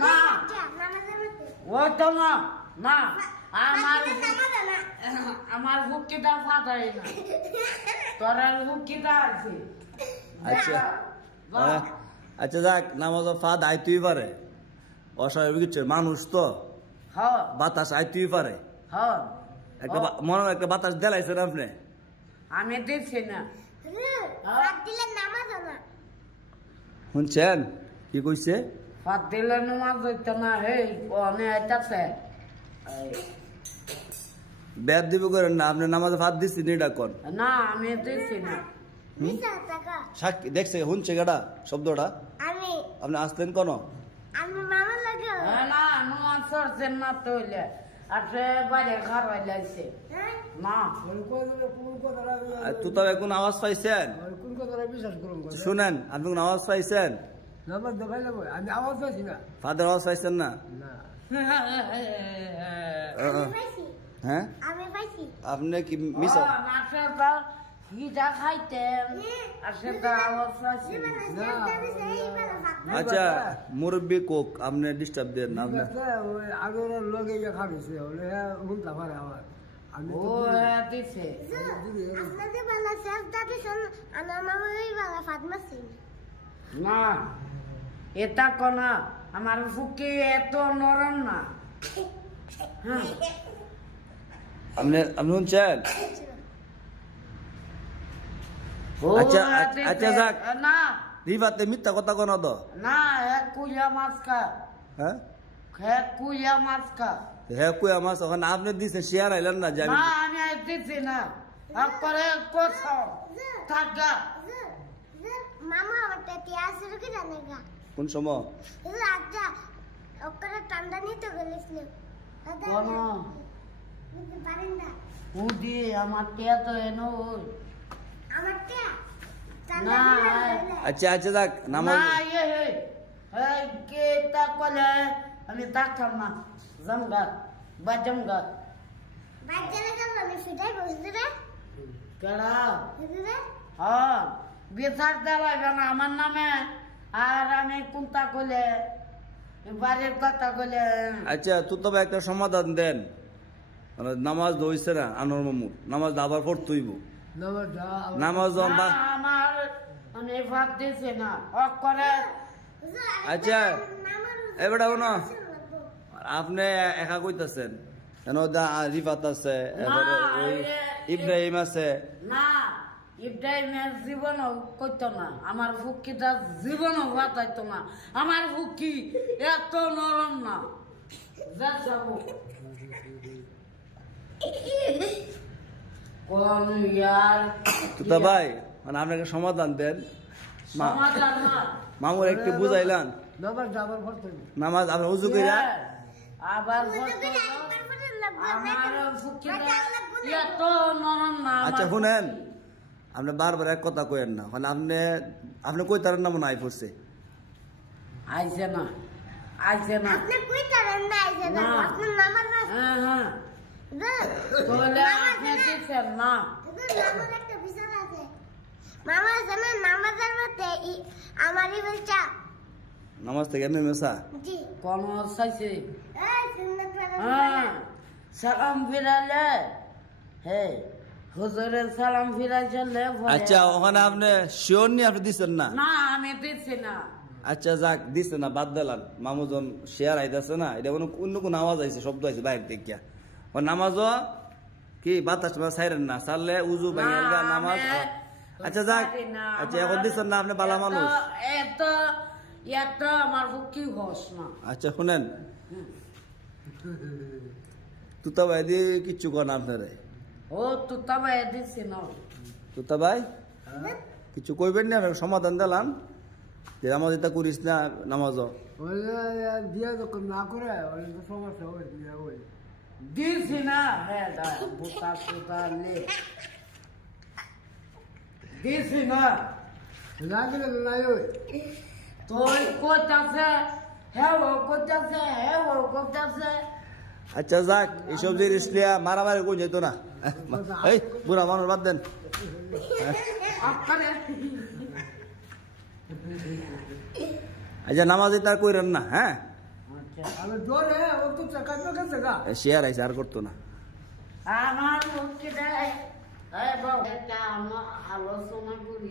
না ও তো না না আমার হুকিটা ফাটাই না তোর হুকিটা আছে আচ্ছা আচ্ছা যাক নামাজ ফাদ আইতেই পারে অস্বাভাবিক কিছু মানুষ তো হ্যাঁ বাতাস আইতেই পারে হ্যাঁ একটা মনে হয় একটা বাতাস দেলাইছেন আপনি আমি দিচ্ছি না শুনছেন কি কইছে ফাত দিলে নামাজ হইতো না হে কোনে আইতাছে বেদ দিব করেন না আপনি নামাজে ফাদ দিচ্ছেন এটা কোন না আমি দিচ্ছি না সাক্ষী দেখছে শুনছে গাড়া শব্দটা আপনি আসলেন কোন না নামাজ চড়ছেন না তৈলে আছে বাইরে খারাই লাগছে না তো তবে কোন আওয়াজ পাইছেন শুনেন আপনি কোন আওয়াজ পাইছেন আমি আওয়াজ পাইছি না ফাদের আওয়াজ পাইছেন না হ্যাঁ আপনি কি মিস হিটা খাইতেন আচ্ছা মুরব্বী কোক আপনি ডিস্টার্ব দেন না আপনি আগের লগে খাবিছে উল্টা পারে আমার ও দিছে না এটা কোনা আমার ফুকি এত নরম না আপনি আপনি শুনছেন আচ্ছা আচ্ছা যাক না রিভাতে মিথ্যা কথা কোন তো না কুইয়া মাছ খা হ্যাঁ কুইয়া মাছ খা হ্যাঁ কুয়া মাছ ওখানে আপনি দিচ্ছেন শেয়ার আইলেন না জানি না আমি দিচ্ছি না করে কোথাও থাকা মামা আমার তিয়া শুরু কি জানেগা কোন সময় আচ্ছা ওকরে ঠান্ডা নিতে গেলিস না কোন বারিন্দা উদি আমার টিয়া তো এনো আমার টিয়া না আচ্ছা আচ্ছা যাক নামাজ না কে তা কলে আমি থাকতাম না জমগা বাজমগা বাচ্চারা কেন আমি সেটাই বলছি রে কেডা রে হ্যাঁ বিচার দেওয়া না আমার নামে আর আমি কোনটা কলে বাড়ির কথা কলে আচ্ছা তো তবে একটা সমাধান দেন নামাজ দইছে না আনোর মামুর নামাজ আবার পড়তেইব নামাজ আমার মানে ভাত দিছে না অক করে আচ্ছা এবার না আপনি একা কইতাছেন কেন রিফাত আছে ওই ইব্রাহিম আছে না ইব্রাহিমের জীবনও করতো না আমার ফুকিটা জীবনও বাতাইতো না আমার ফুকি এত নরম না যা যাবো কোন ইয়ার তো ভাই মানে আপনাকে সমাধান দেন মামুর একটু বুঝাইলান নামাজ আপনার উজু কইরা আবার আমার ফুকিটা এত নরম না আচ্ছা শুনেন আপনি বারবার এক কথা কইেন না মানে আপনি আপনি কইতারেন না মনে হয় পড়ছে আইছে না আইছে না আপনি কই তারেন না আইছে না আপনি নামাজ হ্যাঁ হ্যাঁ তোলে আপনি দিছেন না নামাজ একটা বিষয় আছে মামা জানেন নামাজের মধ্যে আমারই বলছা নামাজ থেকে এমনি মেসা জি কোন চাইছে এই সুন্নাত হ্যাঁ সালাম ফিরালে হে হুজুরের সালাম ফিরাই চললে আচ্ছা ওখানে আপনি শিওর নি আপনি দিচ্ছেন না না আমি দিচ্ছি না আচ্ছা যাক দিচ্ছে না বাদ দিলাম মামুজন শেয়ার আইতাছে না এটা কোনো অন্য কোনো আওয়াজ আইছে শব্দ আইছে বাইরে দেখিয়া ও নামাজ কি বাতাস সাইরেন না সারলে উজু ভাঙিয়া নামাজ আচ্ছা যাক আচ্ছা এখন দিচ্ছেন না আপনি বালা মানুষ এত এত আমার কি হস না আচ্ছা শুনেন তুতা ভাই দিয়ে কিচ্ছু কর না আপনারে ও তুতা ভাই দিচ্ছি না তুতা ভাই কিছু কইবেন না সমাধান দিলাম যে নামাজ এটা করিস না নামাজ দিয়া যখন না করে সমস্যা হয় দিছি না হ্যাঁ বুতা সুতা লে দিছি না লাগলে নাই তোর কোথাছে হ্যাঁ ও কোথাছে হ্যাঁ ও কোথাছে আচ্ছা যাক এইসব জিনিস লিয়া মারামারি কই যেত না এই বুড়া মানুষ বাদ দেন আচ্ছা নামাজ এটা কইরেন না হ্যাঁ আমি দৌড়ে ও তো কাজে গেছে গা শেয়ার আইছে আর করতো না আমার ভুকিটা এই বাবা একটা আমার আলোচনা করি